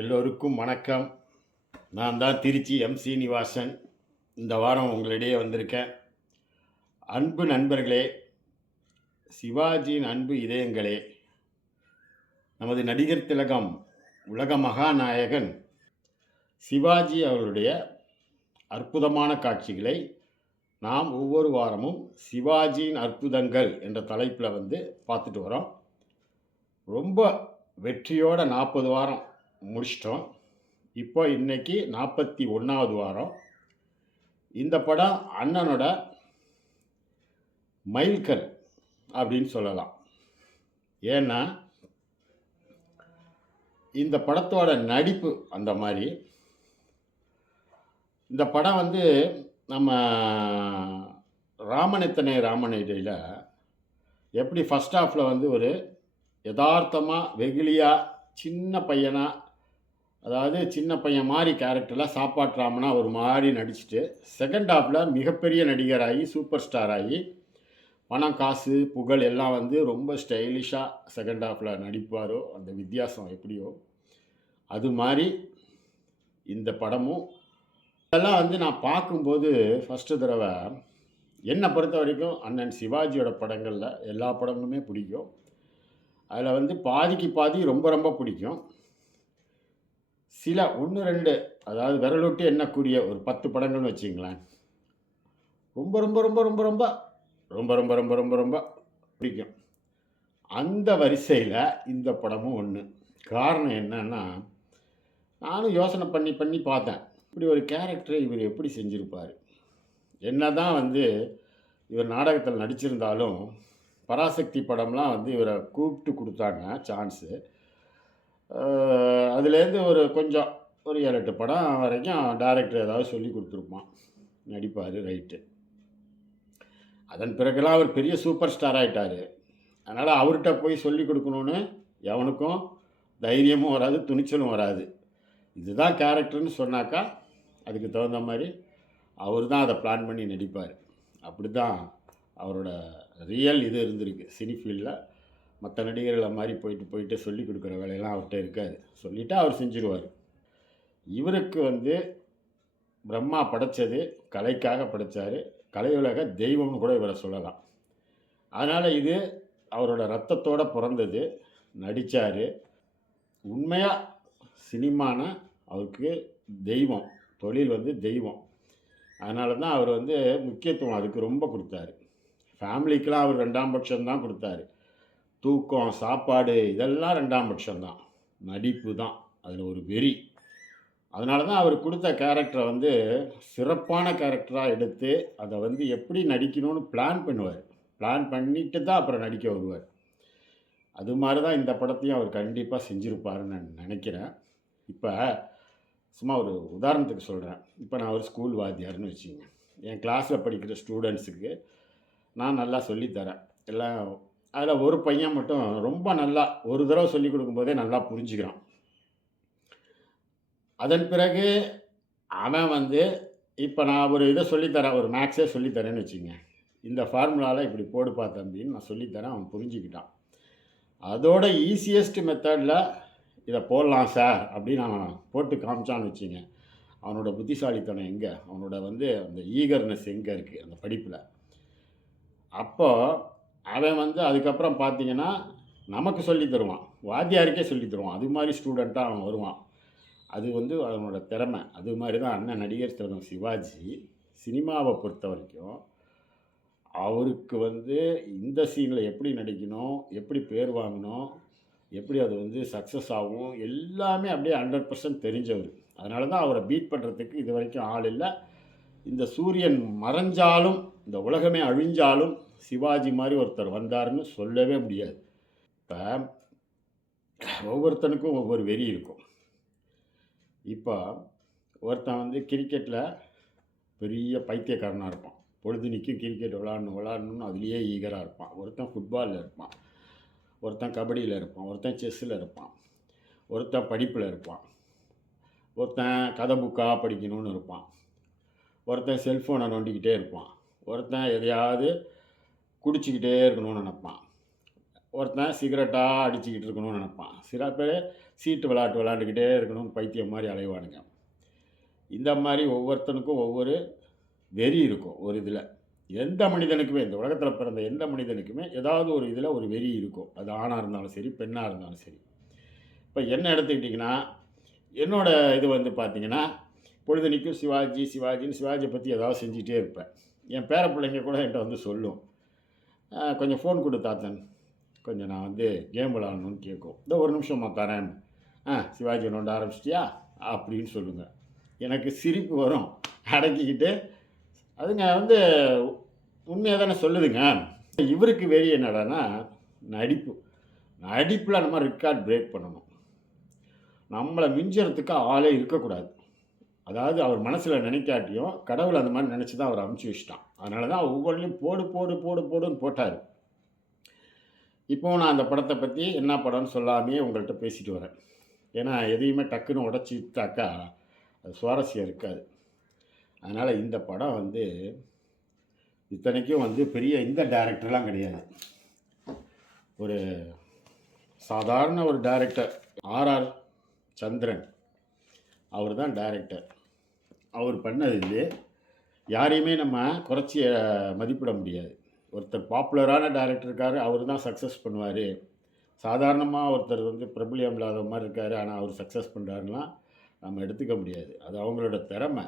எல்லோருக்கும் வணக்கம். நான் தான் திருச்சி சீனிவாசன். இந்த வாரம் உங்களிடையே வந்திருக்கேன். அன்பு நண்பர்களே, சிவாஜியின் அன்பு இதயங்களே, நமது நடிகர் திலகம் உலக மகாநாயகன் சிவாஜி அவர்களுடைய அற்புதமான காட்சிகளை நாம் ஒவ்வொரு வாரமும் சிவாஜியின் அற்புதங்கள் என்ற தலைப்பில் பார்த்துட்டு வரோம். ரொம்ப வெற்றியோட 40 வாரம் முடிச்சிட்டோம். இப்போ இன்னைக்கு 41வது வாரம். இந்த படம் அண்ணனோட மைல்கல் அப்படின்னு சொல்லலாம். ஏன்னா இந்த படத்தோட நடிப்பு அந்த மாதிரி. இந்த படம் நம்ம ராமனிடையில் எப்படி ஃபஸ்ட் ஹாஃபில் ஒரு யதார்த்தமாக வெகுளியாக சின்ன பையனாக, அதாவது சின்ன பையன் மாதிரி கேரக்டரில் சாப்பாட்டு ராமனா ஒரு மாதிரி நடிச்சுட்டு செகண்ட் ஹாஃபில் மிகப்பெரிய நடிகராகி சூப்பர் ஸ்டார் ஆகி பணம் காசு புகழ் எல்லாம் ரொம்ப ஸ்டைலிஷாக செகண்ட் ஹாஃபில் நடிப்பாரோ, அந்த வித்தியாசம் எப்படியோ அது மாதிரி இந்த படமும். இதெல்லாம் நான் பார்க்கும்போது ஃபஸ்ட்டு தடவை என்னை பொறுத்த வரைக்கும் அண்ணன் சிவாஜியோட படங்களில் எல்லா படங்களுமே பிடிக்கும். அதில் பாதிக்கு பாதி ரொம்ப ரொம்ப பிடிக்கும். சில 1 2 அதாவது விரலொட்டி எண்ணக்கூடிய ஒரு 10 படங்கள்னு வச்சுங்களேன், ரொம்ப ரொம்ப ரொம்ப ரொம்ப ரொம்ப ரொம்ப ரொம்ப ரொம்ப ரொம்ப ரொம்ப பிடிக்கும். அந்த வரிசையில் இந்த படமும் ஒன்று. காரணம் என்னன்னா, நானும் யோசனை பண்ணி பண்ணி பார்த்தேன், இப்படி ஒரு கேரக்டரை இவர் எப்படி செஞ்சுருப்பார். என்ன தான் இவர் நாடகத்தில் நடிச்சிருந்தாலும் பராசக்தி படம்லாம் இவரை கூப்பிட்டு கொடுத்தாங்க சான்ஸு. அதுலேருந்து கொஞ்சம் ஒரு 7 8 படம் வரைக்கும் டைரக்டர் ஏதாவது சொல்லி கொடுத்துருப்பான், நடிப்பார், ரைட்டு. அதன் பிறகுலாம் அவர் பெரிய சூப்பர் ஸ்டார் ஆகிட்டார். அதனால் அவர்கிட்ட போய் சொல்லி கொடுக்கணுன்னு எவனுக்கும் தைரியமும் வராது, துணிச்சலும் வராது. இதுதான் கேரக்டர்னு சொன்னாக்கா அதுக்கு தகுந்த மாதிரி அவர் தான் அதை பிளான் பண்ணி நடிப்பார். அப்படி தான் அவரோட ரியல் இது இருந்திருக்கு சினி ஃபீல்டில். மற்ற நடிகர்களை மாதிரி போயிட்டு சொல்லி கொடுக்குற வேலையெல்லாம் அவர்கிட்ட இருக்காது. சொல்லிவிட்டு அவர் செஞ்சுருவார். இவருக்கு பிரம்மா படைத்தது கலைக்காக படைத்தார். கலையுலக தெய்வம்னு கூட இவரை சொல்லலாம். அதனால் இது அவரோட ரத்தத்தோடு பிறந்தது. நடித்தார். உண்மையாக சினிமான அவருக்கு தெய்வம், தொழில் தெய்வம். அதனால தான் அவர் முக்கியத்துவம் அதுக்கு ரொம்ப கொடுத்தாரு. ஃபேமிலிக்கெலாம் அவர் 2ஆம் பட்சம்தான் கொடுத்தாரு. தூக்கம், சாப்பாடு இதெல்லாம் 2ஆம் பட்சம்தான். நடிப்பு தான் அதில் ஒரு வெறி. அதனால தான் அவர் கொடுத்த கேரக்டரை சிறப்பான கேரக்டராக எடுத்து அதை எப்படி நடிக்கணும்னு பிளான் பண்ணுவார். பிளான் பண்ணிட்டு தான் அப்புறம் நடிக்க வருவார். அது மாதிரி தான் இந்த படத்தையும் அவர் கண்டிப்பாக செஞ்சுருப்பாருன்னு நான் நினைக்கிறேன். இப்போ சும்மா ஒரு உதாரணத்துக்கு சொல்கிறேன். இப்போ நான் ஒரு ஸ்கூல் வாத்தியார்னு வச்சுங்க. என் கிளாஸில் படிக்கிற ஸ்டூடெண்ட்ஸுக்கு நான் நல்லா சொல்லித்தரேன். எல்லாம் அதில் ஒரு பையன் மட்டும் ரொம்ப நல்லா ஒரு தடவை சொல்லிக் கொடுக்கும்போதே நல்லா புரிஞ்சுக்கிறான். அதன் பிறகு அவன் இப்போ நான் ஒரு இதை சொல்லித்தரேன், ஒரு மேக்ஸே சொல்லித்தரேன்னு வச்சுங்க. இந்த ஃபார்முலாவில் இப்படி போடுப்பா தம்பின்னு நான் சொல்லித்தரேன். அவன் புரிஞ்சுக்கிட்டான். அதோட ஈஸியஸ்ட் மெத்தடில் இதை போடலாம் சார் அப்படின்னு அவன் போட்டு காமிச்சான்னு வச்சுங்க. அவனோட புத்திசாலித்தனம் எங்கே, அவனோட அந்த ஈகர்னஸ் எங்கே இருக்குது அந்த படிப்பில். அப்போது அவன் அதுக்கப்புறம் பார்த்திங்கன்னா நமக்கு சொல்லி தருவான், வாத்தியாருக்கே சொல்லி தருவான். அது மாதிரி ஸ்டூடெண்ட்டாக அவன் வருவான். அது அவனோட திறமை. அது மாதிரி தான் அண்ணன் நடிகர் திலகம் சிவாஜி சினிமாவை பொறுத்த வரைக்கும் அவருக்கு வந்து இந்த சீனில் எப்படி நடிக்கணும், எப்படி பேர் வாங்கணும், எப்படி அது வந்து சக்ஸஸ் ஆகும், எல்லாமே அப்படியே 100% தெரிஞ்சவர். அதனால தான் அவரை பீட் பண்ணுறதுக்கு இதுவரைக்கும் ஆள் இல்ல. இந்த சூரியன் மறைஞ்சாலும், இந்த உலகமே அழிஞ்சாலும், சிவாஜி மாரி ஒருத்தர் வந்தாருன்னு சொல்லவே முடியாது. இப்ப ஒவ்வொருத்தனுக்கும் ஒவ்வொரு வெறி இருக்கும். இப்ப ஒருத்தன் வந்து கிரிக்கெட்ல பெரிய பைத்தியக்காரனா இருப்பான். பொழுதன்னைக்கும் கிரிக்கெட் விளையாடணும், விளையாடணும்னு அதிலேயே ஈகரா இருப்பான். ஒருத்தன் ஃபுட்பால்ல இருப்பான். ஒருத்தன் கபடியில இருப்பான். ஒருத்தன் செஸ்ஸில இருப்பான். ஒருத்தன் படிப்புல இருப்பான். ஒருத்தன் கதை புக்கா படிக்கணும்னு இருப்பான். ஒருத்தன் செல்ஃபோனை நோண்டிக்கிட்டே இருப்பான். ஒருத்தன் எதையாவது குடிச்சிக்கிட்டே இருக்கணும்னு நினைப்பான். ஒருத்தன் சிகரெட்டா அடிச்சுக்கிட்டு இருக்கணும்னு நினைப்பான். சில பேர் சீட்டு விளையாட்டு விளையாண்டுக்கிட்டே இருக்கணும்னு பைத்தியம் மாதிரி அலைவானுங்க. இந்த மாதிரி ஒவ்வொருத்தனுக்கும் ஒவ்வொரு வெறி இருக்கும் ஒரு இதில். எந்த மனிதனுக்குமே, இந்த உலகத்தில் பிறந்த எந்த மனிதனுக்குமே ஏதாவது ஒரு இதில் ஒரு வெறி இருக்கும். அது ஆணாக இருந்தாலும் சரி, பெண்ணாக இருந்தாலும் சரி. இப்போ என்ன எடுத்துக்கிட்டிங்கன்னா, என்னோட இது வந்து பார்த்தீங்கன்னா, பொழுதன்னைக்கும் சிவாஜி சிவாஜின்னு சிவாஜியை பற்றி ஏதாவது செஞ்சுட்டே இருப்பேன். என் பேர பிள்ளைங்க கூட என்கிட்ட வந்து சொல்லும், கொஞ்சம் ஃபோன் கொடு தாத்தன், கொஞ்சம் நான் வந்து கேம் விளாடணும்னு கேட்கும். இந்த ஒரு நிமிஷமா தரேன். சிவாஜி நோண்ட ஆரம்பிச்சிட்டியா அப்படின்னு சொல்லுங்க. எனக்கு சிரிப்பு வரும். அடக்கிக்கிட்டு அதுங்க வந்து உண்மையாக தானே சொல்லுதுங்க. இவருக்கு வெறி என்னடான்னா நடிப்பு. நடிப்பில் நம்ம ரெக்கார்ட் பிரேக் பண்ணணும். நம்மளை மிஞ்சறதுக்கு ஆளே இருக்கக்கூடாது. அதாவது அவர் மனசில் நினைக்காட்டியும் கடவுள் அந்த மாதிரி நினச்சி தான் அவர் அமுச்சு வச்சுட்டான். அதனால தான் ஒவ்வொன்றையும் போடு போடு போடு போடுன்னு போட்டார். இப்போ நான் அந்த படத்தை பற்றி என்ன படம்னு சொல்லாமையே உங்கள்கிட்ட பேசிட்டு வரேன். ஏன்னா எதையுமே டக்குன்னு உடச்சி விட்டாக்கா அது சுவாரஸ்யம் இருக்காது. அதனால் இந்த படம் வந்து இத்தனைக்கும் வந்து பெரிய இந்த டைரக்டர்லாம் கிடையாது. ஒரு சாதாரண ஒரு டைரக்டர் ஆர்ஆர் சந்திரன், அவர் தான் டைரக்டர். அவர் பண்ணது யாரையுமே நம்ம குறைச்சி மதிப்பிட முடியாது. ஒருத்தர் பாப்புலரான டைரக்டர் இருக்கார், அவர் தான் சக்ஸஸ் பண்ணுவார். சாதாரணமாக ஒருத்தர் வந்து பிரபலியம் இல்லாத மாதிரி இருக்கார், ஆனால் அவர் சக்ஸஸ் பண்ணுறாருலாம் நம்ம எடுத்துக்க முடியாது. அது அவங்களோட திறமை.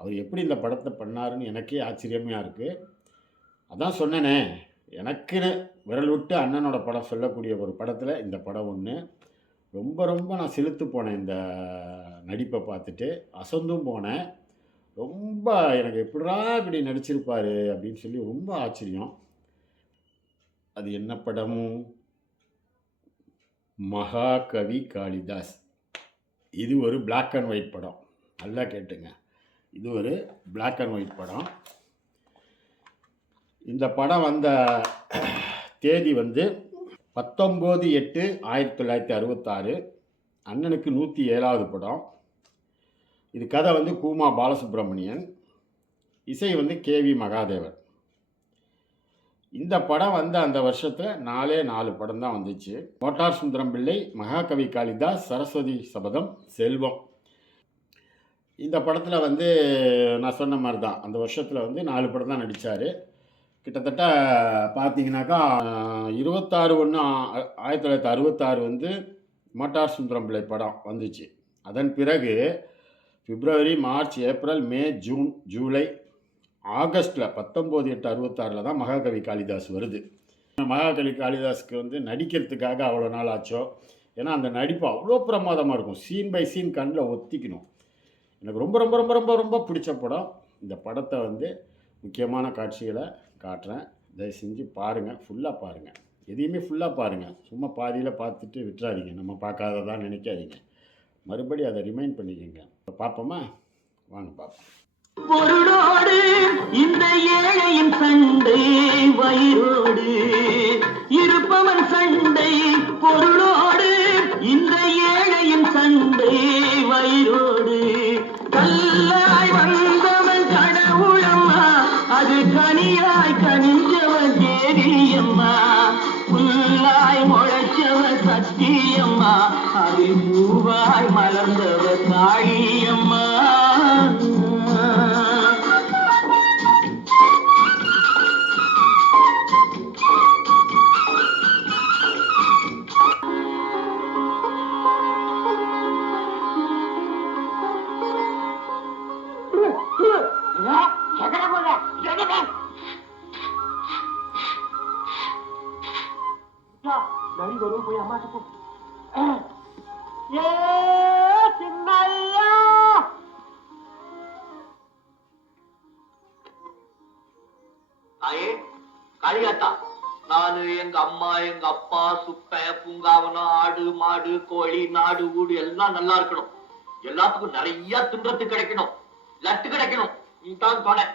அவர் எப்படி இந்த படத்தை பண்ணாருன்னு எனக்கே ஆச்சரியமாக இருக்குது. அதான் சொன்னேனே, எனக்குன்னு விரல் விட்டு அண்ணனோட படம் சொல்லக்கூடிய ஒரு படத்தில் இந்த படம் ஒன்று. ரொம்ப ரொம்ப நான் செலுத்து போனேன் இந்த நடிப்பை பார்த்துட்டு. அசந்தும் போனேன். ரொம்ப எனக்கு எப்படிடா இப்படி நடிச்சிருப்பார் அப்படின்னு சொல்லி ரொம்ப ஆச்சரியம். அது என்ன படம்? மகாகவி காளிதாஸ். இது ஒரு பிளாக் அண்ட் ஒயிட் படம். நல்லா கேட்டுங்க, இது ஒரு பிளாக் அண்ட் ஒயிட் படம். இந்த படம் வந்த தேதி வந்து 19/8/1966. அண்ணனுக்கு 107வது படம். இது கதை வந்து கூமா பாலசுப்ரமணியன், இசை வந்து கேவி மகாதேவன். இந்த படம் வந்து அந்த வருஷத்தில் 4 படம் தான் வந்துச்சு. மோட்டார் சுந்தரம் பிள்ளை, மகாகவி காளிதாஸ், சரஸ்வதி சபதம், செல்வம். இந்த படத்தில் வந்து நான் சொன்ன மாதிரி தான் அந்த வருஷத்தில் வந்து 4 படம் தான் நடித்தார். கிட்டத்தட்ட பார்த்தீங்கன்னாக்கா 26/1/1966 வந்து மோட்டார் சுந்தரம் பிள்ளை படம் வந்துச்சு. அதன் பிறகு பிப்ரவரி, மார்ச், ஏப்ரல், மே, ஜூன், ஜூலை, ஆகஸ்ட்டில் 19/8/66 தான் மகாகவி காளிதாஸ் வருது. மகாகவி காளிதாஸுக்கு வந்து நடிக்கிறதுக்காக அவ்வளோ நாள் ஆச்சோ. ஏன்னா அந்த நடிப்பு அவ்வளோ பிரமாதமாக இருக்கும். சீன் பை சீன் கண்ணில் ஒத்திக்கணும். எனக்கு ரொம்ப ரொம்ப ரொம்ப ரொம்ப ரொம்ப பிடிச்ச படம். இந்த படத்தை வந்து முக்கியமான காட்சிகளை காட்டுறேன். தயவு செஞ்சு பாருங்கள், ஃபுல்லாக பாருங்கள். எதையுமே ஃபுல்லாக பாருங்கள். சும்மா பாதியில் பார்த்துட்டு விட்டுறாதீங்க. நம்ம பார்க்காததான் நினைக்காதீங்க. மறுபடியும் அதை ரிமைண்ட் பண்ணிக்கோங்க. பார்ப்போமா? வாங்க பார்ப்போம். பொருளோடு இந்த ஏழையின் சண்டை வயிறோடு இருப்பவன் சண்டை. பொருளோடு இந்த ஏழையின் சண்டை வயிறோடு. கல்லாய் வந்தவன் கடவுளம்மா, அது கனியாய் கனிஞ்சவன் தேவியம்மா. புல்லாய் முளைச்சவன் சத்தியம்மா, அது பூவாய் மலர்ந்தவ காளியம்மா. அம்மாட்டுக்கும் ஏ சின்னையா தாயே காளியாத்தா, நானு எங்க அம்மா எங்க அப்பா சுப்ப பூங்காவனம் ஆடு மாடு கோழி நாடு ஊடு எல்லாம் நல்லா இருக்கணும். எல்லாத்துக்கும் நிறைய தின்றத்து கிடைக்கணும், லட்டு கிடைக்கணும். நீதான் சொன்ன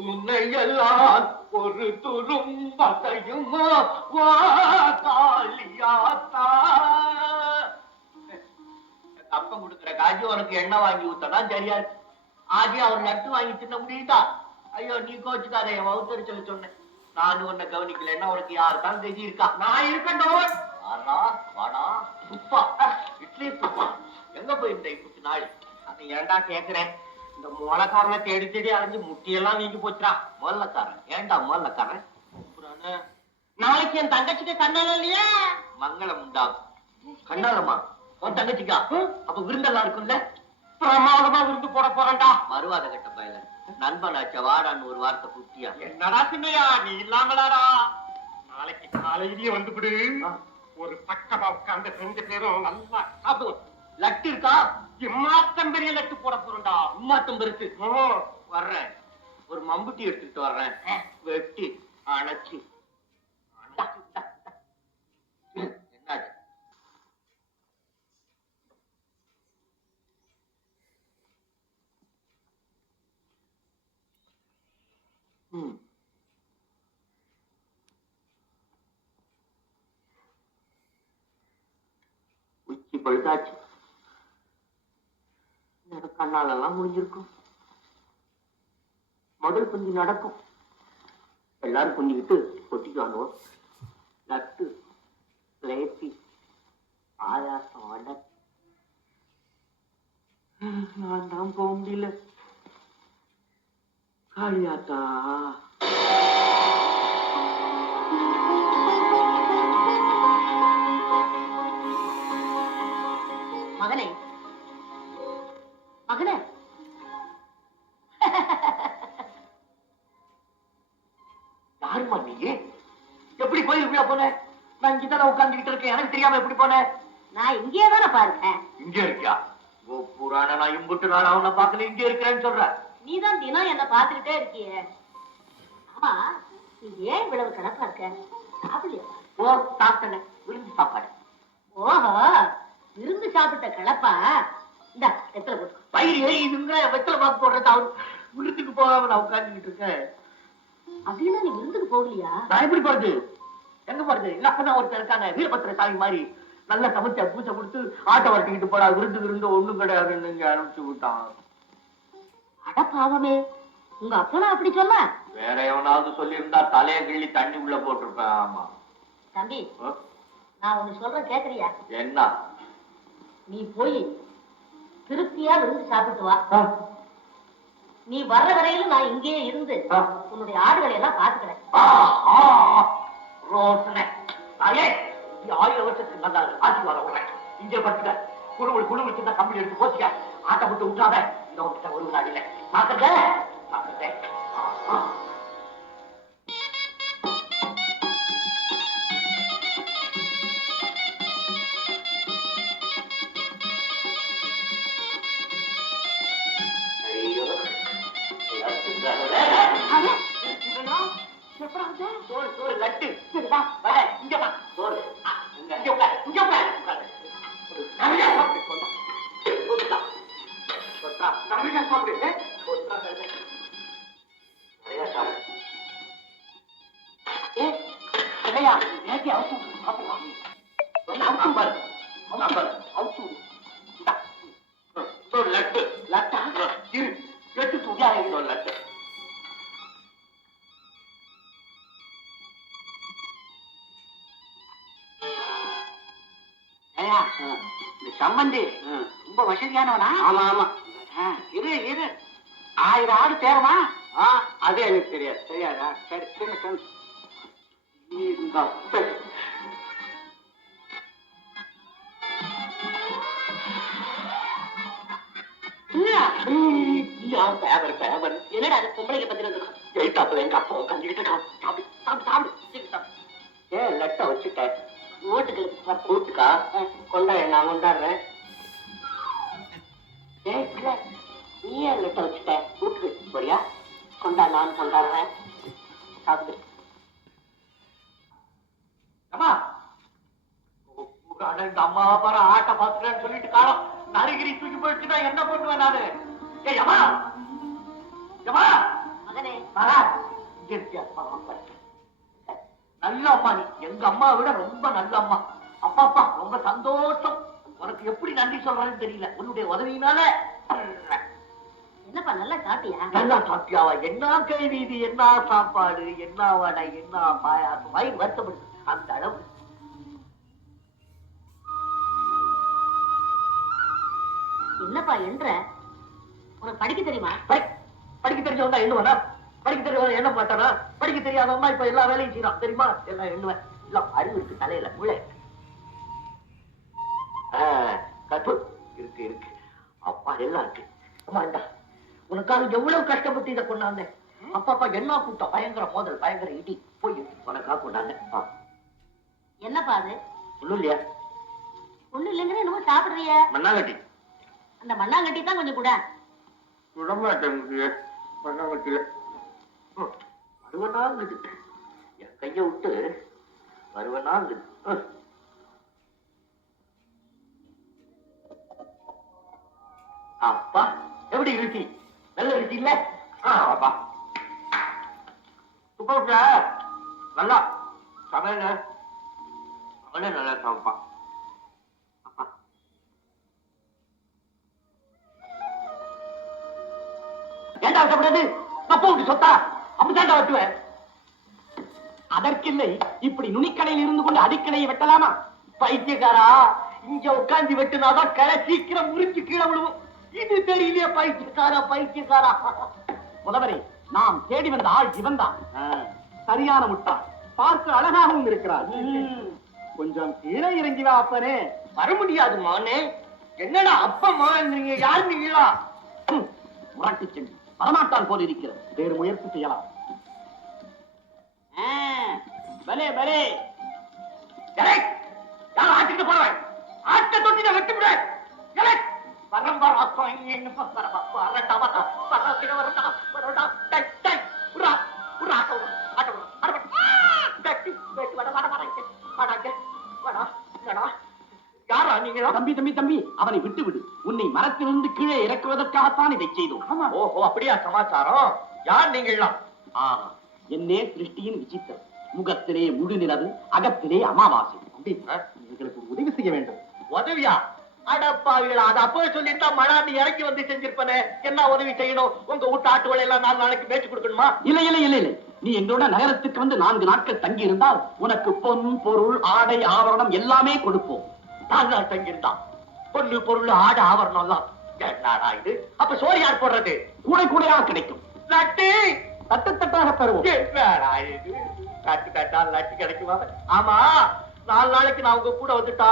உன்னையெல்லாம் ஒரு துரும் பதையுமா வா காளியாத்தா. அப்பம் கொடுக்குற காஜி உனக்கு எண்ணெய் வாங்கி ஊத்தனா சரியா இருக்கு. ஆகி அவர் லட்டு வாங்கி தின்ன முடியுதா? ஐயோ நீ கோச்சுக்காத, என் வகுத்தறிச்சல சொன்னேன். நானும் உன்னை கவனிக்கலன்னா உனக்கு யாருதான் தெரிய இருக்கா? நான் இருக்கேன். ஆனா வாடா சுப்பா, இட்லி சுப்பா எங்க போயிருந்த இப்படி நாள்? அதை ஏன்டா கேக்குறேன்? இந்த மூலக்காரனை தேடி தேடி அலைஞ்சு முட்டியெல்லாம் நீங்கி போச்சுடா. மூலக்காரன் ஏன்டா மூலக்காரன்? நாளைக்கு என் தங்கச்சிக்கு கண்ணாலம் இல்லையா? மங்களம் உண்டாகும். கண்ணாலமா உன் தங்கச்சிக்கா? அப்ப விருந்தெல்லாம் இருக்கும்ல? பிரமாதமா விருந்து போட போறேன்டா. மறுவாத கட்ட பயல நண்பனாச்ச வாடான்னு ஒரு வார்த்தை குட்டியா. என்னடா சின்னையா நீ இல்லாமலாடா? நாளைக்கு காலையிலேயே வந்துவிடு. ஒரு பக்கமா உட்கார்ந்து 2 பேரும் நல்லா சாப்பிடுவோம். லட்டு இருக்கா? இம்மாத்தம் பெரிய லட்டு போட போறேன்டா. இம்மாத்தம் பெருசு வர்றேன். ஒரு மம்புட்டி எடுத்துட்டு வர்றேன். வெட்டி அணைச்சு என்னாச்சு? உச்சி பழுதாச்சு. கண்ணாலெல்லாம் முடிஞ்சிருக்கும். முதல் குஞ்சு நடக்கும். எல்லாரும் குஞ்சுக்கிட்டு கொட்டிக்குவாங்க. லட்டு லேசி ஆயாசம் வட. நான் தான் போக முடியல. காளியாத்தா மகனே மகனே யாருமா நீ? எப்படி கோயிலுக்குள்ள போன? நான் இங்கதானே உட்கார்ந்துகிட்டு இருக்கேன். எனக்கு தெரியாம எப்படி போன? நான் இங்கே தானே பாருங்க. இங்க இருக்கியா? புராண நான் இம்புட்டு நாள் அவனை பார்க்கல, இங்கே இருக்கிறேன்னு சொல்ற. நீதான் தினம் என்ன பார்த்துக்கிட்டே இருக்கிய. ஆமா நீ ஏன் இவ்வளவு கணக்கா இருக்க? சாப்பிடலையா? ஓ சாப்பிட்டேன். விருந்து சாப்பாடு. ஓஹோ விருந்து சாப்பிட்ட கிளப்பா? இந்த வெத்தலை போட்டு பயிர் எரியுதுங்க. வெத்தலை பாக்கு போடுறது அவன் விருந்துக்கு போகாம நான் உட்காந்துக்கிட்டு இருக்கேன். அப்படின்னா நீ விருந்துக்கு போகலையா? நான் எப்படி போறது? எங்க போறது? இல்லப்பதான் ஒருத்தர் இருக்காங்க வீரபத்திர சாமி மாதிரி நல்லா சமைச்ச பூசை கொடுத்து ஆட்டை வரட்டிக்கிட்டு போடா. விருந்து ஒண்ணும் கிடையாதுன்னு இங்க ஆரம்பிச்சு விட்டான். அட பாவமே, உங்க அப்பனா அப்படி சொல்ல? வேற எவனாவது சொல்லி இருந்தா தலையை கிள்ளி தண்ணி உள்ள போட்டிருப்பேன். ஆமா தம்பி, நான் ஒண்ணு சொல்றேன் கேக்குறியா? என்ன? நீ போய் திருப்தியா விருந்து சாப்பிட்டு வா. நீ வர்ற வரையிலும் நான் இங்கேயே இருந்து உன்னுடைய ஆடுகளை எல்லாம் பாத்துக்கிறேன். ரோசனை 1000 வருஷத்துக்கு நல்லா ஆசீர்வாதம் விடுறேன். இங்கே படுத்துக்க. குடும்பம் சின்ன கம்பெனி எடுத்து போச்சுக்க. ஆட்டை விட்டு விட்டாத. இந்த ஒரு ஒரு நாள் இல்லை பாக்குறேன். லட்டு இங்க லட்டு லட்டா இரு எட்டு துடியா லட்டு. இந்த சம்பந்தி ரொம்ப வசதியானவனா? ஆமா ஆமா. இரு 1000 ஆடு தேரமா? அது எனக்கு தெரியாது. தெரியாதா? சரி சின்ன என்னடா அது பொம்பளைக்கு பத்திரம் எழுத்தாப்புல எங்க அப்பா உட்காந்துக்கிட்டு லட்ட வச்சுட்டேன். வீட்டுக்கு வீட்டுக்கா கொண்டா நான் கொண்டாடுறேன். நீ ஏன் லெட்ட வச்சுட்ட? வீட்டுக்கு போறியா? கொண்டா நான் கொண்டாடுறேன். சாப்பிடு. அம்மா இந்த அம்மாவை பாரு ஆட்ட பாத்துக்கிறேன்னு சொல்லிட்டு காலம் நரிகிரி தூக்கி போயிடுச்சுன்னா என்ன பண்ணுவேன் நானு? ஏய் அம்மா அம்மா மகனே இங்க இருக்கியா? நல்ல அம்மா நீ, எங்க அம்மாவை விட ரொம்ப நல்ல அம்மா. அப்பா அப்பா ரொம்ப சந்தோஷம். உனக்கு எப்படி நன்றி சொல்றேன்னு தெரியல. உன்னுடைய உதவியினால. என்னப்பா நல்லா சாப்பிட்டியா? நல்லா சாப்பிட்டியாவா? என்ன கேள்வி இது? என்ன சாப்பாடு, என்ன வடை, என்ன பாயாசம், வயிறு வருத்தப்படுது அந்த அளவு. என்னப்பா என்ற உனக்கு படிக்க தெரியுமா? படிக்க தெரிஞ்சவன் எண்ணுவானா? படிக்க தெரியாத எண்ண மாட்டானா? படிக்க தெரியாதவமா இப்ப எல்லா வேலையும் செய்யறான் தெரியுமா? எல்லாம் எண்ணுவேன். எல்லாம் அறிவு இருக்கு தலையில மூளை கற்று இருக்கு இருக்கு. அப்பா எல்லாம் இருக்கு. அம்மா இந்தா உனக்காக எவ்வளவு கஷ்டப்பட்டு இதை கொண்டாங்க. அப்பா அப்பா என்ன கூட்டம், பயங்கர மோதல், பயங்கர இடி, போய் உனக்காக கொண்டாங்க. என்னப்பா அது? ஒண்ணும் இல்லையா? ஒண்ணும் இல்லைங்கிற என்னமோ சாப்பிடுறிய? மண்ணாங்கட்டி. அந்த மண்ணாங்கட்டி தான் கொஞ்சம் கூட மண்ணாங்கட்டில வருவனாங்குது. என் கைய விட்டு வருவனாங்குது. அப்பா எப்படி ருசி? நல்ல ருசி இல்ல? அப்பா சூப்பர் நல்லா சமையல அவனே நல்லா சமைப்பான். அப்பா ஏண்டா வெட்டக்கூடாது? தப்ப விட்டு சொத்தா அப்படித்தாண்டா வெட்டுவேன். அதற்கில்லை, இப்படி நுனிக்கடையில் இருந்து கொண்டு அடிக்கடையை வெட்டலாமா? பைத்தியக்காரா, இங்க உட்கார்ந்து வெட்டுனாதான் கடை சீக்கிரம் முறிஞ்சு கீழே விழுவும். இது தெரியலையே பைத்தியக்காரா, பைத்தியக்காரா. முதவரே, நாம் தேடி வந்த ஆள் இவன் தான். சரியான முட்டா, பார்க்க அழகாகவும் இருக்கிறார். கொஞ்சம் கீழே இறங்கி வா அப்பனே. வர முடியாது மானே. என்னடா அப்ப மானீங்க? யாரு நீங்களா? முரட்டு சென்று வரமாட்டான் போல இருக்கிறது. வேறு முயற்சி செய்யலாம். பலே பலே. யாரும் ஆட்டுக்கு போறவன் ஆட்டை தொட்டி வெட்டி விட. தம்பி தம்பி தம்பி, அவனை விட்டு விடு. உன்னை மரத்திலிருந்து கீழே இறக்குவதற்காகத்தான் இதை செய்தோம். ஓஹோ, அப்படியா சமாச்சாரம்? யார் நீங்கள்? என்னே சிருஷ்டியின் விசித்திரம். முகத்திலே முழு நிலவு, அகத்திலே அமாவாசை. எங்களுக்கு உதவி செய்ய வேண்டும். உதவியா? அடப்பாவிகளா, அது அப்பவே சொல்லிட்டா மழாண்டி இறக்கி வந்து செஞ்சிருப்பனே. என்ன உதவி செய்யணும்? உங்க வீட்டு ஆட்டுகளை எல்லாம் 4 நாளைக்கு மேய்ச்சி கொடுக்கணுமா? இல்லை இல்லை இல்லை இல்லை. நீ எங்களோட நகரத்துக்கு வந்து 4 நாட்கள் தங்கி இருந்தால் உனக்கு பொன் பொருள் ஆடை ஆவரணம் எல்லாமே கொடுப்போம். 4 நாள் தங்கி இருந்தா பொண்ணு பொருள் ஆடை ஆவரணம் எல்லாம் என்னடா இது? அப்ப சோறு யார் போடுறது? கூடை கூடையா கிடைக்கும். லட்டி தட்டு தட்டாக தருவோம். என்னடா இது? தட்டு தட்டா லட்டி கிடைக்குமா? ஆமா, 4 நாளைக்கு நான் உங்க கூட வந்துட்டா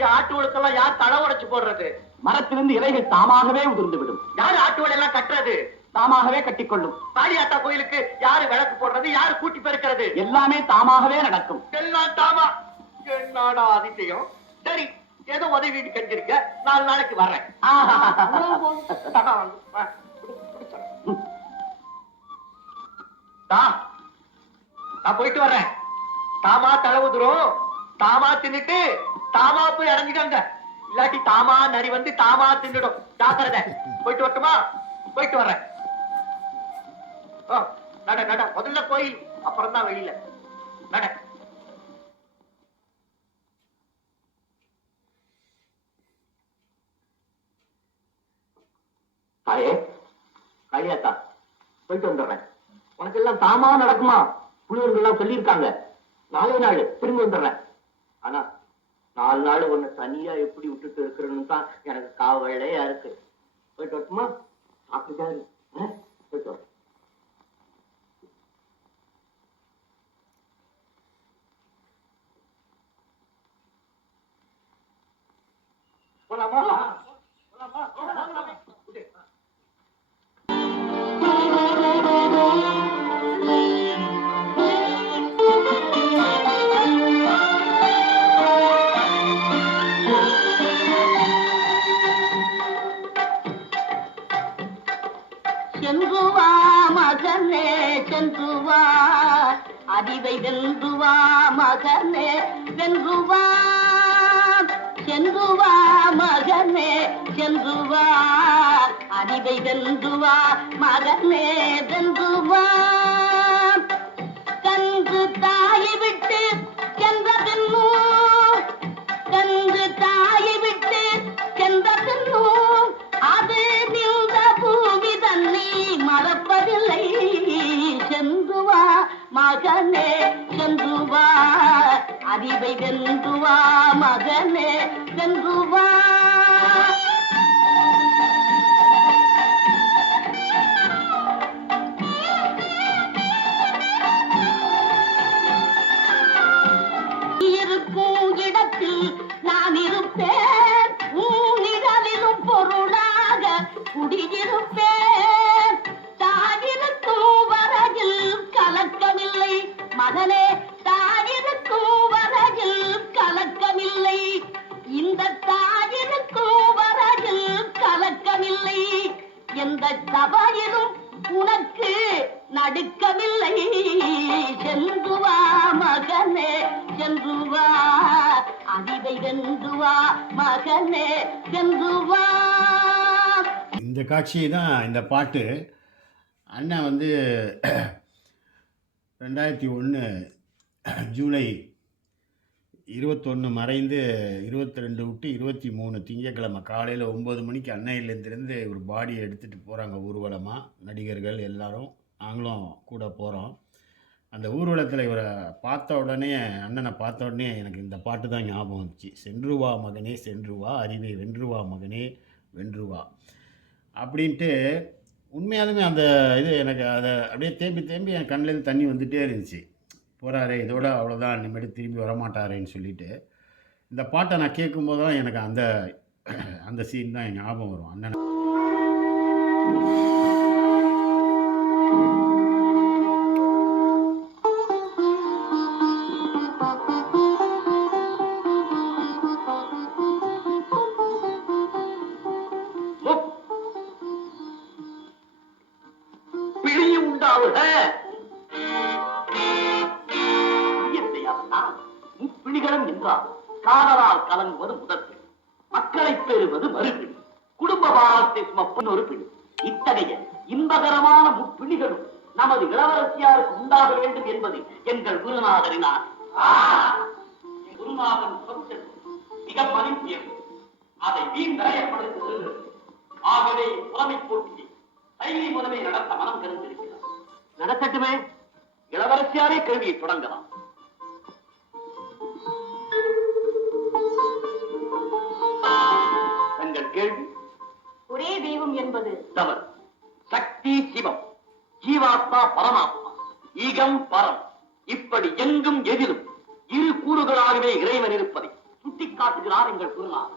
என் ஆட்டுகளுக்கெல்லாம் யார் தலை உடைச்சு போடுறது? மரத்திலிருந்து இலைகள் தாமாகவே உதிர்ந்து விடும். யாரு ஆட்டுகளை எல்லாம் கட்டுறது? தாமாகவே கட்டிக்கொள்ளும். காளியாத்தா கோயிலுக்கு யாரு விளக்கு போடுறது? யாரு கூட்டி பெருக்கிறது? எல்லாமே தாமாகவே நடக்கும். எல்லாம் தாமா. என்னடா அதிசயம். சரி, ஏதோ உதவி கண்டிருக்க, 4 நாளைக்கு வர்றேன். நான் போயிட்டு வர்றேன். தாமா தலை உதிரும். தாமா தின்னுட்டு தாமா போய் அடைஞ்சுக்காங்க. இல்லாட்டி தாமா நரி வந்து தாமா தின்னுடும். ஜாக்கிரதை. போயிட்டு வரட்டுமா? போயிட்டு வர்றேன். நட நட. முதல்ல கோயில், அப்புறம் தான் வெளியில. நட. தாயே, காளியாத்தா, போயிட்டு வந்துடுறேன். உனக்கு எல்லாம் தாமா நடக்குமா? புள்ளிவர்கள் எல்லாம் சொல்லியிருக்காங்க. 4 நாள் திரும்பி வந்துடுறேன். ஆனா 4 நாள் உன்னை தனியா எப்படி விட்டுட்டு இருக்கிறன்னு தான் எனக்கு காவலையா இருக்கு. போயிட்டு வரட்டுமா? அப்படிதான் போயிட்டு வர. போலாமா? போலாமா? அறிவை வென்றுவா மகனே வென்றுவா சென்றுவா மகனே சென்றுவா அறிவை வென்றுவா மகனே வென்றுவா கன்று தாயை விட்டு சென்ற பின்னும் கன்று தாயை விட்டு சென்ற பின்னும் அது நின்ற பூமி தன்னை மறப்பதில்லை சென்றுவா மகனே சென்றுவா அறிவை வென்றுவா மகனே வென்றுவா இருக்கும் இடத்தில் நான் இருப்பேன் நிழலிலும் பொருளாக குடியிருப்பேன் தாயிருக்கும் வரையில் கலக்கமில்லை மகனே தாயிருக்கும் வரையில் கலக்கமில்லை இந்த தாயிருக்கும் வரையில் கலக்கமில்லை எந்த சபையிலும் உனக்கு நடுக்கமில்லை சென்றுவா மகனே சென்றுவா அறிவை வென்றுவா மகனே சென்றுவா. இந்த காட்சி தான் இந்த பாட்டு. அண்ணன் வந்து 2001 ஜூலை 21 மறைந்து 22 விட்டு 23 திங்கட்கிழமை காலையில் 9 மணிக்கு அன்னையிலேருந்து ஒரு பாடியை எடுத்துகிட்டு போகிறாங்க ஊர்வலமாக. நடிகர்கள் எல்லாரும் நாங்களும் கூட போகிறோம். அந்த ஊர்வலத்தில் இவரை பார்த்த உடனே அண்ணனை பார்த்த உடனே எனக்கு இந்த பாட்டு தான் ஞாபகம் வந்துச்சு. சென்றுவா மகனே சென்றுவா அறிவை வென்றுவா மகனே வென்றுவா அப்படின்ட்டு. உண்மையாலுமே அந்த இது எனக்கு அதை அப்படியே தேம்பி தேம்பி என் கண்ணிலேருந்து தண்ணி வந்துகிட்டே இருந்துச்சு. போகிறாரே இதோட அவ்வளோதான், இனிமேட்டு திரும்பி வரமாட்டாரேன்னு சொல்லிட்டு இந்த பாட்டை நான் கேட்கும்போது தான் எனக்கு அந்த சீன் தான் என் ஞாபகம் வரும். அண்ணன் முப்பிணிகளும் என்றால் காதலால் கலங்குவது முதல் பிணி, மக்களை பெறுவது மறுபிணி, குடும்ப பாரத்தை சுமப்பது ஒரு பிணி. இத்தகைய இன்பகரமான முப்பிணிகளும் நமது இளவரசியாருக்கு உண்டாக வேண்டும் என்பது எங்கள் குருநாதரின் ஆசை. குருநாதன் சொத்து மிக மதிப்பியது, அதை வீண் விரயப்படுத்துகிறது. ஆகவே புலமை போட்டியை தைரிய முதலை நடத்த மனம் கருந்திருக்கிறார். நடத்தட்டுமே, இளவரசியாரே கேள்வியை தொடங்கலாம். தங்கள் கேள்வி. ஒரே தெய்வம் என்பது தவறு. சக்தி சிவம், ஜீவாத்மா பரமாத்மா, ஈகம் பரம், இப்படி எங்கும் எதிலும் இரு கூறுகளாகவே இறைவன் இருப்பதை சுட்டிக்காட்டுகிறார் எங்கள் குருநாதர்.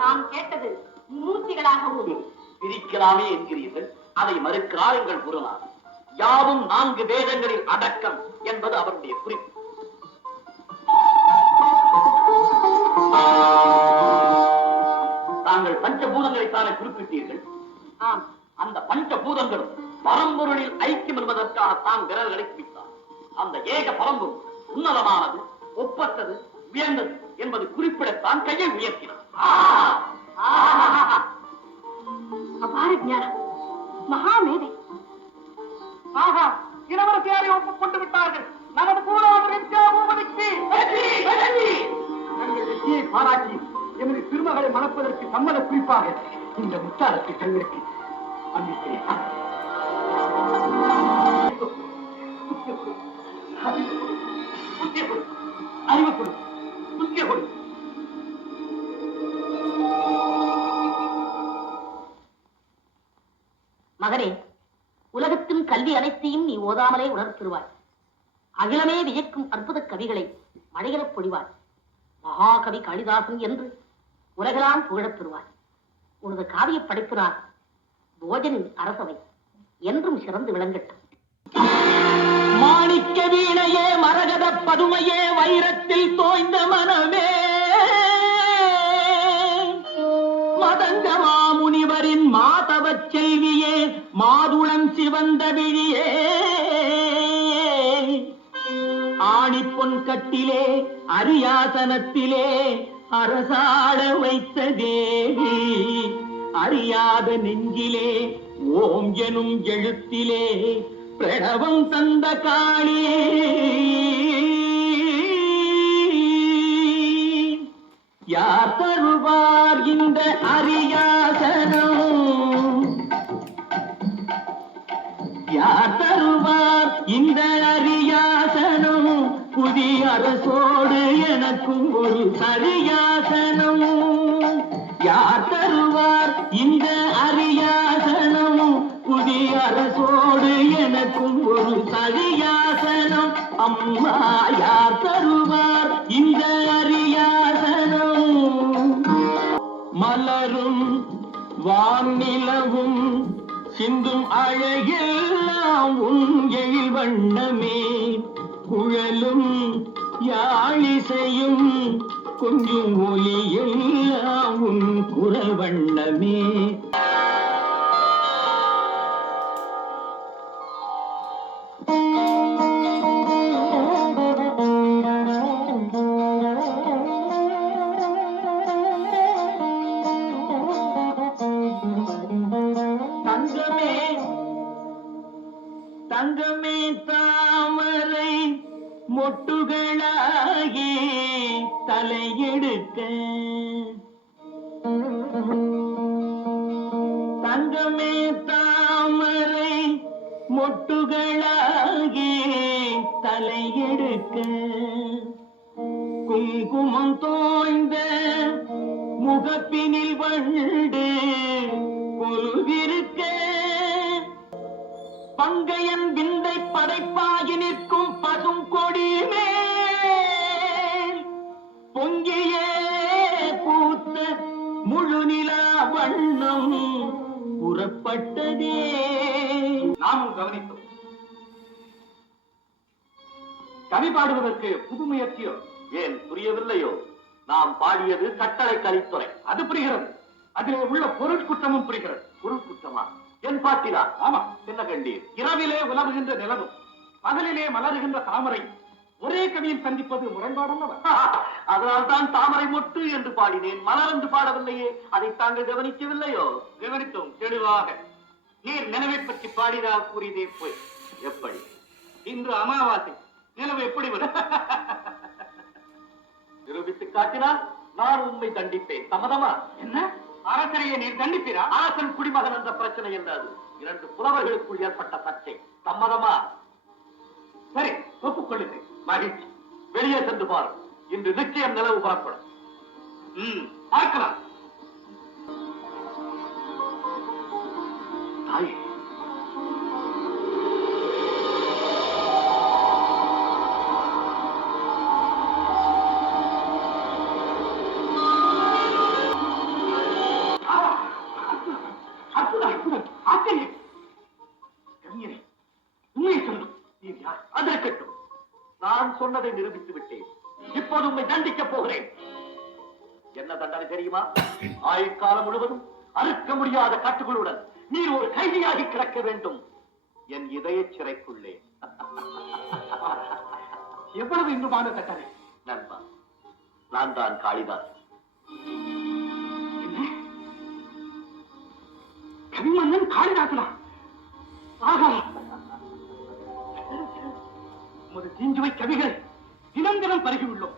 நாம் கேட்டது மூர்த்திகளாகவும் பிரிக்கலாமே என்கிறீர்கள், அதை மறுக்கிறார் எங்கள் குருநாதர். யாவும் 4 வேதங்களில் அடக்கம் என்பது அவருடைய குறிப்பு. தாங்கள் பஞ்சபூதங்களைத்தானே குறிப்பிட்டீர்கள். அந்த பஞ்சபூதங்களும் பரம்பொருளில் ஐக்கியம் என்பதற்காக தான் விரல்களை குவித்தார். அந்த ஏக பரம்பொருள் உன்னதமானது, ஒப்பற்றது, உயர்ந்தது என்பது குறிப்பிடத்தான் கையை உயர்த்தினார். அபார ஞானம், மகாமேதை. ஆஹா, இளவரசியாரை ஒப்புக்கொண்டு விட்டார்கள். நமது பூராவரின் பூமதிக்கு வெற்றியை பாராட்டி எமது திருமகளை மணப்பதற்கு சம்மத குறிப்பாக இந்த முத்தாரத்தை தங்களுக்கு அறிவு கொடு, புத்திய கொடு. மகனே, உலகத்தின் கல்வி அனைத்தையும் நீ ஓதாமலே உணர்த்திருவாய். அகிலமே வியக்கும் அற்புத கவிகளை மழையிறப் பொழிவாய். மகாகவி காளிதாசன் என்று உலகெல்லாம் புகழப் பெறுவாய். உனது காவிய படைப்பினால் போஜனின் அரசவை என்றும் சிறந்து விளங்கட்டும். மாணிக்க வீணையே, மரகத பதுமையே, வைரத்தில் தோய்ந்த மனமே, மதங்க மாமுனிவரின் மாதவ செல்வியே, மாதுளம் சிவந்த விழியே ஆணிப்பொன் கட்டிலே அரியாசனத்திலே அரசாட வைத்த தேவி அறியாத நெஞ்சிலே ஓம் எனும் எழுத்திலே பிரணவம் தந்த காளி யார் தருவார் இந்த அரியாசனம் யார் தருவார் இந்த அரியாசனம் புதிய அரசோடு எனக்கும் ஒரு சரியாசனம் யார் தருவார் இந்த அரியாசனம் புதிய அரசோடு எனக்கும் ஒரு சரியாசனம் அம்மா யார் தருவார் இந்த அரியாசனம் மலரும் வானிலவும் சிந்தும் அழகெல்லாம் உன் எழில் வண்ணமே குழலும் யாழிசையும் கொஞ்சம் ஒலி எல்லாம் உன் குரல் வண்ணமே தங்கமே தாமரை மொட்டுகளாகி தலையெடுக்க தங்கமே தாமரை மொட்டுகளாகி தலையெடுக்க குங்குமம் தோய்ந்த முகப்பினில் வண்டு கொலுவிருக்க பங்கையன் விந்தை படைப்பாகி நிற்கும் பசும் கொடியுமே பொங்கியே பூத்த முழுநிலா வண்ணம் புறப்பட்டதே நாமும் கவனித்தோம். கவி பாடுவதற்கு புது முயற்சியோ ஏன் புரியவில்லையோ? நாம் பாடியது கட்டளை கலித்துறை, அது புரிகிறது. அதிலே உள்ள பொருட்குற்றமும் புரிகிறது. பொருட்குற்றமா? என் பாட்டிலா? ஆமா. என்ன கண்டீர்? இரவிலே உலவுகின்ற நிலவும் பகலிலே மலருகின்ற தாமரை ஒரே கவியில் சந்திப்பது முரண்பாடல்லவா? அதனால் தான் தாமரை மொட்டு என்று பாடினேன், மலர் என்று பாடவில்லையே. அதை தாங்கள் கவனிக்கவில்லையோ? கவனித்தோம் தெளிவாக. நீர் நிலவை பற்றி பாடினால் கூறியதே போய். எப்படி? இன்று அமாவாசை, நிலவு எப்படி வரும்? நிரூபித்து காட்டினால் நான் உண்மை தண்டிப்பேன். சம்மதமா? என்ன அரசரையே நீர் தண்டிப்பீரா? அரசன் குடிமகன் என்ற பிரச்சனை என்றது இரண்டு புலவர்களுக்குள் ஏற்பட்ட சர்ச்சை. சம்மதமா? சரி, ஒப்புக்கொள்ளுங்கள். மகிழ்ச்சி. வெளியே சென்று பாரு. இன்று நிச்சயம் நிலவு புறப்படும். பார்க்கலாம். தாயே, அதற்கட்டும் நான் சொன்னதை நிரூபித்து விட்டேன். இப்போது உண்மை தண்டிக்கப் போகிறேன். என்ன தண்டனை தெரியுமா? ஆயுட்காலம் முழுவதும் அறுக்க முடியாத கட்டுகளுடன் நீர் ஒரு கைதியாகி கிடக்க வேண்டும் என் இதய சிறைக்குள்ளே. எவ்வளவு இன்பமான தண்டனை நண்பா. நான் தான் காளிதாஸ். கவிமன்னன் காளிதாசனா? ஆகா, உமது தீஞ்சுவை கவிகளை தினம் தினம் பருகியுள்ளோம்.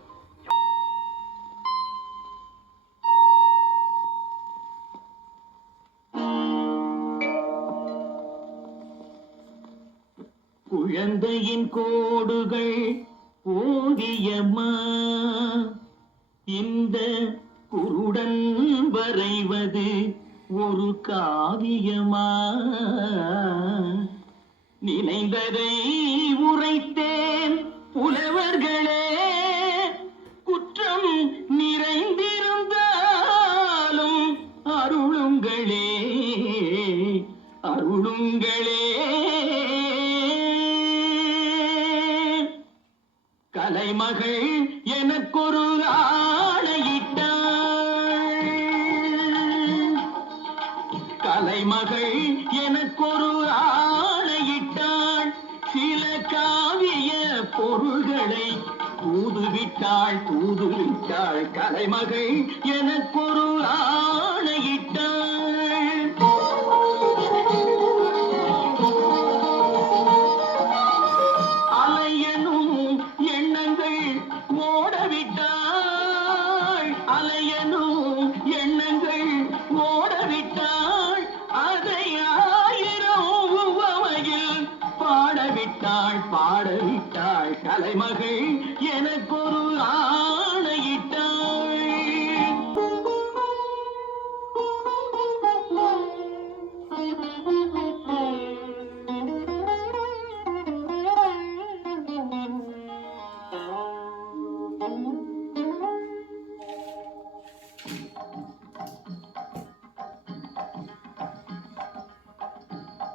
குழந்தையின் கோடுகள் ஓவியமா, இந்த குருடன் வரைவது ஒரு காவியமா? நினைந்ததை உரைத்தேன் புலவர்களே, குற்றம் நிறைந்திருந்தாலும் அருளுங்களே, அருளுங்களே. கலைமகள் எனக்கொரு ஆணையிட்டாள், கலைமகள் எனக்கொரு ஆணையிட்டாள் சில காவிய பொருள்களை தூதுவிட்டாள் கலைமகள் எனக்கொரு ஆணையிட்டாள். அலையனும் எண்ணங்கள் ஓடவிட்டாள் ஓடவிட்டாள் அதை ஆயிரம் உவமையில் பாடவிட்டாள் கலைமகள் எனக்கொரு ஆணையிட்டாள்.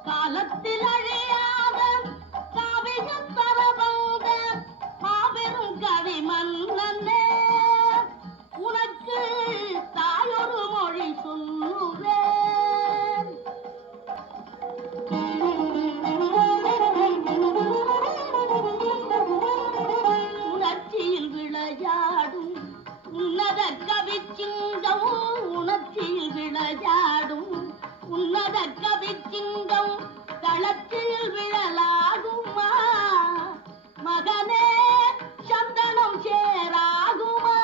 காலத்தில் அழியாத காவியம் தரவந்த மாபெரும் கவி மன்னனே, உனக்கு தாயொரு மொழி சொல்லுவேன். உணர்ச்சியில் விளையாடும் உன்னத கவி சிங்கம், உணர்ச்சியில் விளையாடும் உன்னத கவி சிங்கம் களத்தில் விழலாகுமா மகனே, சந்தனம் சேராகுமா?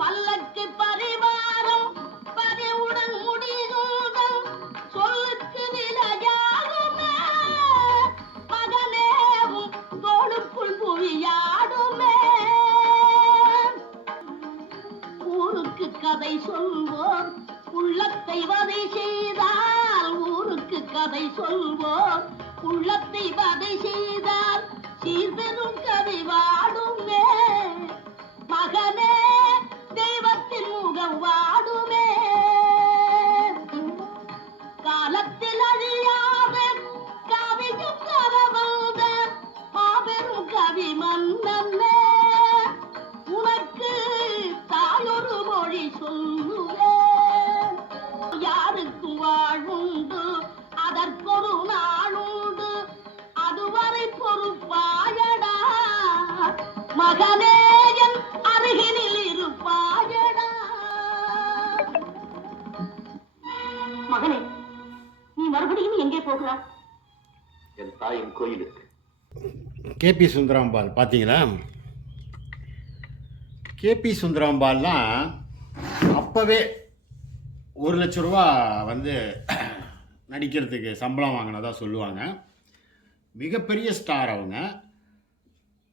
பல்லக்கு பரிவாரம் பதிவுடன் முடிகுதல் சொல்லுக்கு நிலையாகுமே மகனேவும் தோளுக்குள் புவியாடுமே. ஊருக்கு கதை சொல்வோர் உள்ளத்தை வதை செய்தால், ஊருக்கு கதை சொல்வோர் உள்ளத்தை வதை செய்தால் சீர்பெரும் கதை வாடுமே மகனே, தெய்வத்தின் முகம் வாடுமே. காலத்தில் அழியாத காவியம் தரவந்த மாபெரும் கவி மன்னனே, உனக்கு தாயொரு மொழி சொல்லுவேன். யாருக்கும் வாழ்வுண்டு அதற்கொரு நாளுண்டு, அதுவரை பொறுப்பாயடா மகனே, என் அருகினில் இருப்பாயடா. மகனே, நீ மறுபடியும் எங்கே போகிறாய்? என் தாயின் கோயிலுக்கு. கேபி சுந்தராம்பாள் பார்த்தீங்களா? கேபி சுந்தராம்பாள்லாம் அப்போவே 1,00,000 ரூபா வந்து நடிக்கிறதுக்கு சம்பளம் வாங்கினதா சொல்லுவாங்க. மிகப்பெரிய ஸ்டார் அவங்க,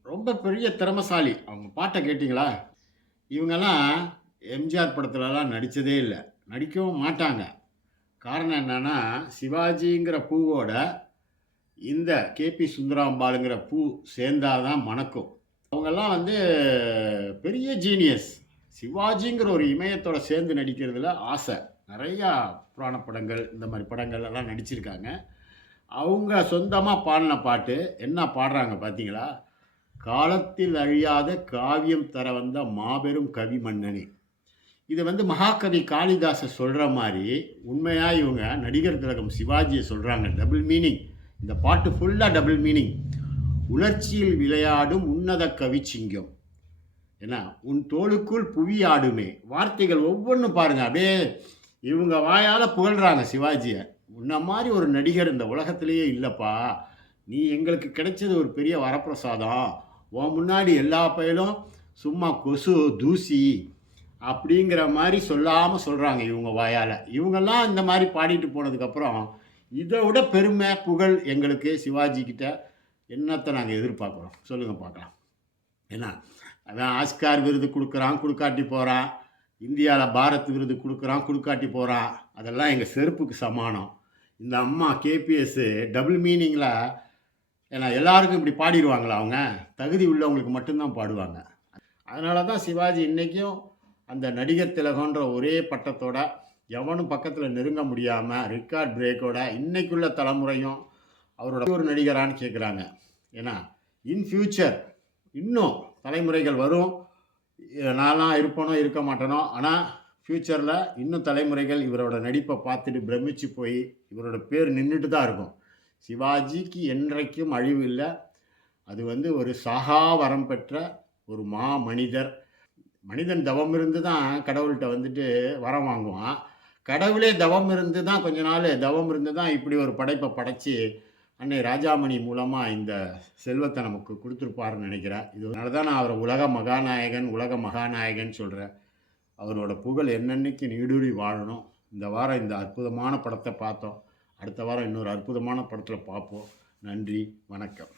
ரொம்ப பெரிய திறமைசாலி. அவங்க பாட்டை கேட்டிங்களா? இவங்கெல்லாம் எம்ஜிஆர் படத்துலலாம் நடித்ததே இல்லை, நடிக்கவும் மாட்டாங்க. காரணம் என்னன்னா, சிவாஜிங்கிற பூவோட இந்த கேபி சுந்தராம்பாளுங்கிற பூ சேர்ந்தாதான் மணக்கும். அவங்கெல்லாம் வந்து பெரிய ஜீனியஸ். சிவாஜிங்கிற ஒரு இமயத்தோட சேர்ந்து நடிக்கிறதுல ஆசை. நிறையா புராண படங்கள் இந்த மாதிரி படங்கள் எல்லாம் நடிச்சிருக்காங்க. அவங்க சொந்தமாக பாடின பாட்டு என்ன பாடுறாங்க பார்த்தீங்களா? காலத்தில் அழியாத காவியம் தர வந்த மாபெரும் கவி மன்னனே. இது வந்து மகாகவி காளிதாசை சொல்கிற மாதிரி உண்மையாக இவங்க நடிகர் திலகம் சிவாஜியை சொல்கிறாங்க. Double meaning. இந்த பாட்டு ஃபுல்லாக டபுள் மீனிங். உணர்ச்சியில் விளையாடும் உன்னத கவி சிங்கம், ஏன்னா உன் தோளுக்குள் புவி ஆடுமே. வார்த்தைகள் ஒவ்வொன்றும் பாருங்கள், அப்படியே இவங்க வாயால் புகழ்கிறாங்க சிவாஜியை. உன்ன மாதிரி ஒரு நடிகர் இந்த உலகத்திலேயே இல்லைப்பா, நீ எங்களுக்கு கிடைச்சது ஒரு பெரிய வரப்பிரசாதம். உன் முன்னாடி எல்லா பயிலும் சும்மா கொசு தூசி அப்படிங்கிற மாதிரி சொல்லாமல் சொல்கிறாங்க இவங்க வாயால். இவங்கெல்லாம் இந்த மாதிரி பாடிட்டு போனதுக்கப்புறம் இதை விட பெருமை புகழ் எங்களுக்கு சிவாஜிக்கிட்ட என்னத்தை நாங்கள் எதிர்பார்க்குறோம் சொல்லுங்கள் பார்க்கலாம். ஏன்னா அவன் ஆஸ்கார் விருது கொடுக்குறான், கொடுக்காட்டி போகிறான். இந்தியாவில் பாரத் விருது கொடுக்குறான், கொடுக்காட்டி போகிறான். அதெல்லாம் எங்கள் செருப்புக்கு சமானம். இந்த அம்மா கேபிஎஸ் டபுள் மீனிங்கில், ஏன்னா எல்லாருக்கும் இப்படி பாடிடுவாங்களா? அவங்க தகுதி உள்ளவங்களுக்கு மட்டும்தான் பாடுவாங்க. அதனால தான் சிவாஜி இன்றைக்கும் அந்த நடிகர் திலகன்ற ஒரே பட்டத்தோட எவனும் பக்கத்தில் நெருங்க முடியாமல் ரெக்கார்ட் பிரேக்கோட இன்றைக்குள்ள தலைமுறையும் அவரோட ஒரு நடிகரான்னு கேட்குறாங்க. ஏன்னா இன் ஃப்யூச்சர் இன்னும் தலைமுறைகள் வரும். நான்லாம் இருப்பேனோ இருக்க மாட்டேனோ, ஆனால் ஃப்யூச்சரில் இன்னும் தலைமுறைகள் இவரோட நடிப்பை பார்த்துட்டு பிரமிச்சு போய் இவரோட பேர் நின்றுட்டு தான் இருக்கும். சிவாஜிக்கு என்றைக்கும் அழிவு இல்லை. அது ஒரு சாகா வரம் பெற்ற ஒரு மனிதர். மனிதன் தவம் இருந்து தான் கடவுள்கிட்ட வரம் வாங்குவான். கடவுளே தவம் இருந்து தான் கொஞ்ச நாள் தவம் இருந்து தான் இப்படி ஒரு படைப்பை படைச்சி அன்னை ராஜாமணி மூலமாக இந்த செல்வத்தை நமக்கு கொடுத்துருப்பாருன்னு நினைக்கிறேன். இதனால தான் நான் அவரை உலக மகாநாயகன் சொல்கிறேன். அவரோட புகழ் என்னன்னைக்கு நீடூழி வாழணும். இந்த வாரம் இந்த அற்புதமான படத்தை பார்த்தோம். அடுத்த வாரம் இன்னொரு அற்புதமான படத்தில் பார்ப்போம். நன்றி, வணக்கம்.